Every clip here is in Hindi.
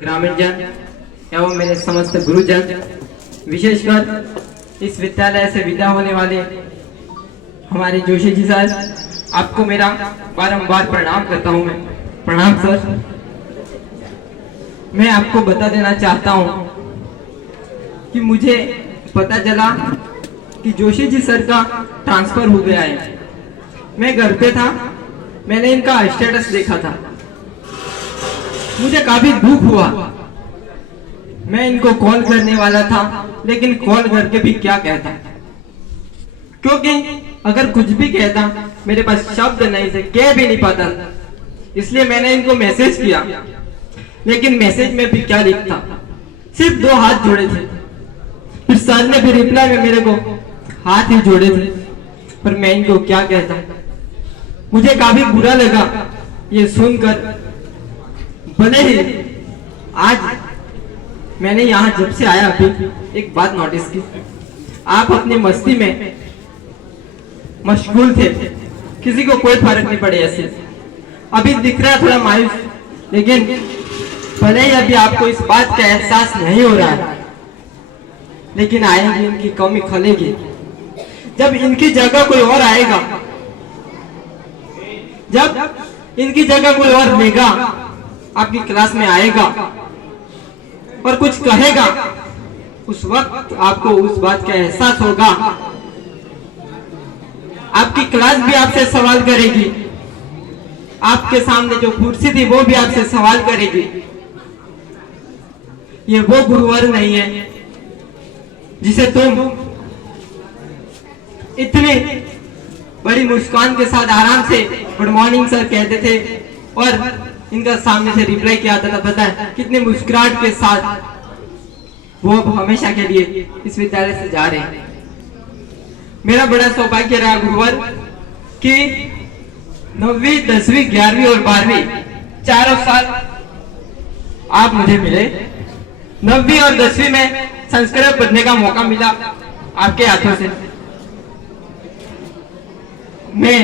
ग्रामीण जन एवं मेरे समस्त गुरुजन, विशेषकर इस विद्यालय से विदा होने वाले हमारे जोशी जी सर, आपको मेरा बारंबार प्रणाम करता हूं। मैं प्रणाम सर। मैं आपको बता देना चाहता हूं कि मुझे पता चला कि जोशी जी सर का ट्रांसफर हो गया है। मैं घर पे था, मैंने इनका स्टेटस देखा था, मुझे काफी दुख हुआ। मैं इनको कॉल करने वाला था, लेकिन कॉल करके भी क्या कहता, क्योंकि अगर कुछ भी कहता मेरे पास शब्द नहीं थे, कह भी नहीं पाता। इसलिए मैंने इनको मैसेज किया, लेकिन मैसेज में भी क्या लिखता, सिर्फ 2 हाथ जोड़े थे। फिर सर ने भी रिप्लाई में मेरे को हाथ ही जोड़े थे, पर मैं इनको क्या कहता। मुझे काफी बुरा लगा ये सुनकर। भले ही आज मैंने यहाँ जब से आया अभी एक बात नोटिस की, आप अपनी मस्ती में मशगूल थे, किसी को कोई फर्क नहीं पड़े। ऐसे अभी दिख रहा है थोड़ा मायूस, लेकिन भले ही अभी आपको इस बात का एहसास नहीं हो रहा है, लेकिन आएगी इनकी कमी खलेगी जब इनकी जगह कोई और आएगा, जब इनकी जगह कोई और लेगा, आपकी क्लास में आएगा और कुछ कहेगा, उस वक्त आपको उस बात का एहसास होगा। आपकी क्लास भी आपसे सवाल करेगी, आपके सामने जो कुर्सी थी वो भी आपसे सवाल करेगी। ये वो गुरुवर नहीं है जिसे तुम इतनी बड़ी मुस्कान के साथ आराम से गुड मॉर्निंग सर कहते थे और इनका सामने से रिप्लाई किया आता था। पता है कितनी मुस्कुराहट के साथ वो अब हमेशा के लिए इस विद्यालय से जा रहे हैं। मेरा बड़ा सौभाग्य रहा गुरुवर कि 9वीं 10वीं 11वीं और 12वीं चारों साल आप मुझे मिले। 9वीं और 10वीं में संस्कृत पढ़ने का मौका मिला आपके हाथों से। मैं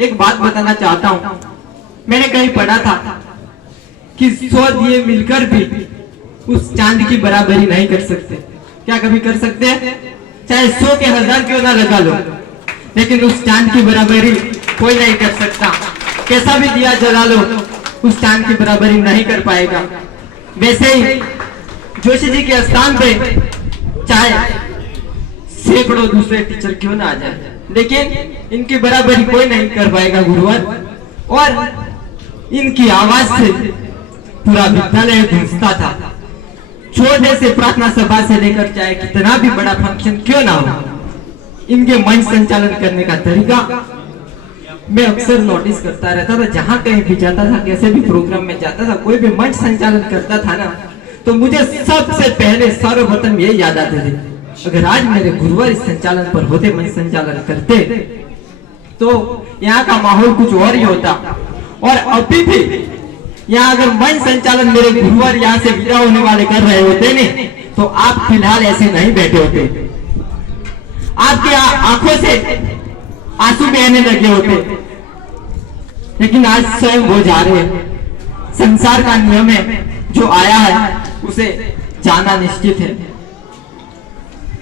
एक बात बताना चाहता हूं, मैंने कहीं पढ़ा था कि 100 दिए मिलकर भी उस चांद की बराबरी नहीं कर सकते। क्या कभी कर सकते हैं? चाहे 100 के 1000 क्यों ना लगा लो, लेकिन उस चांद की बराबरी कोई नहीं कर सकता। कैसा भी दिया जला लो, उस चांद की बराबरी नहीं कर पाएगा। वैसे ही जोशी जी के स्थान पे चाहे सैकड़ों दूसरे टीचर क्यों ना आ जाए, लेकिन इनकी बराबरी कोई नहीं कर पाएगा गुरुवर। और इनकी आवाज से पूरा विद्यालय गूंजता था। छोटे से प्रार्थना सभा से लेकर चाहे कितना भी बड़ा फंक्शन क्यों ना हो, इनके मंच संचालन करने का तरीका मैं अक्सर नोटिस करता रहता था। जहां कहीं भी जाता था, कैसे भी प्रोग्राम में जाता था, कोई भी मंच संचालन करता था ना, तो मुझे सबसे पहले सर्वप्रथम ये याद आते थे, अगर आज मेरे गुरुवर इस संचालन पर होते, मंच संचालन करते, तो यहाँ का माहौल कुछ और ही होता। और अभी भी यहाँ अगर मंच संचालन मेरे गुरुवर यहाँ से विदा होने वाले कर रहे होते ने, तो आप फिलहाल ऐसे नहीं बैठे होते, आपके आंखों से आंसू बहने लगे होते। लेकिन आज स्वयं वो जा रहे हैं। संसार का नियम है, जो आया है उसे जाना निश्चित है।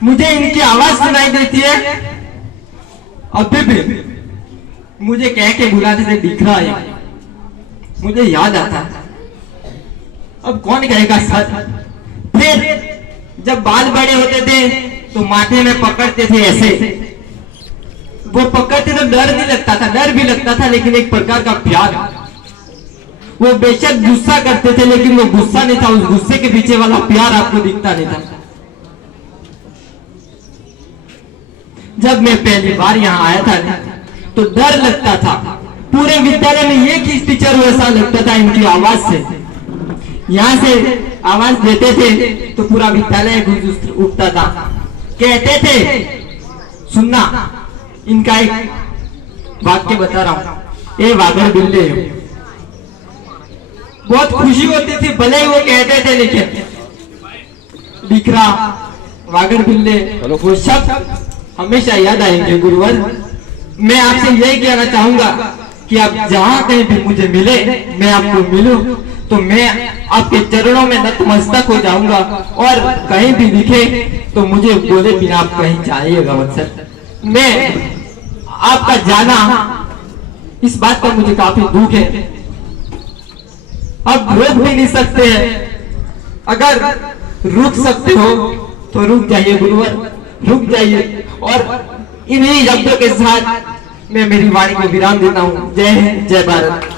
मुझे इनकी आवाज सुनाई देती है, अभी भी मुझे कह के बुलाते थे दिख रहा है, मुझे याद आता। अब कौन कहेगा सर। फिर जब बाल बड़े होते थे तो माथे में पकड़ते थे ऐसे, वो पकड़ते तो डर नहीं लगता था, डर भी लगता था, लेकिन एक प्रकार का प्यार। वो बेशक गुस्सा करते थे, लेकिन वो गुस्सा नहीं था, उस गुस्से के पीछे वाला प्यार आपको दिखता नहीं था। जब मैं पहली बार यहाँ आया था तो डर लगता था। पूरे विद्यालय में एक ही टीचर हो ऐसा लगता था इनकी आवाज से। यहाँ से आवाज देते थे तो पूरा विद्यालय गूंज उठता था। कहते थे, सुनना, इनका एक वाक्य बता रहा हूं, ए वागर बिल्ले। बहुत खुशी होती थी, भले ही वो कहते थे, लेकिन दिखरा वागर बिल्ले वो शब्द हमेशा याद आएंगे गुरुवर। मैं आपसे यही कहना चाहूंगा कि आप जहां कहीं भी मुझे मिले, मैं आपको मिलूं, तो मैं आपके चरणों में नतमस्तक हो जाऊंगा, और कहीं भी दिखे तो मुझे बोले बिना आप कहीं जाइएगा वत्सल। मैं आपका जाना, इस बात का मुझे काफी दुख है। अब रोक भी नहीं सकते हैं, अगर रुक सकते हो तो रुक जाइए गुरुवर, रुक जाइए। और इन्हीं शब्दों के साथ मैं मेरी वाणी को विराम देता हूँ। जय हिंद, जय भारत।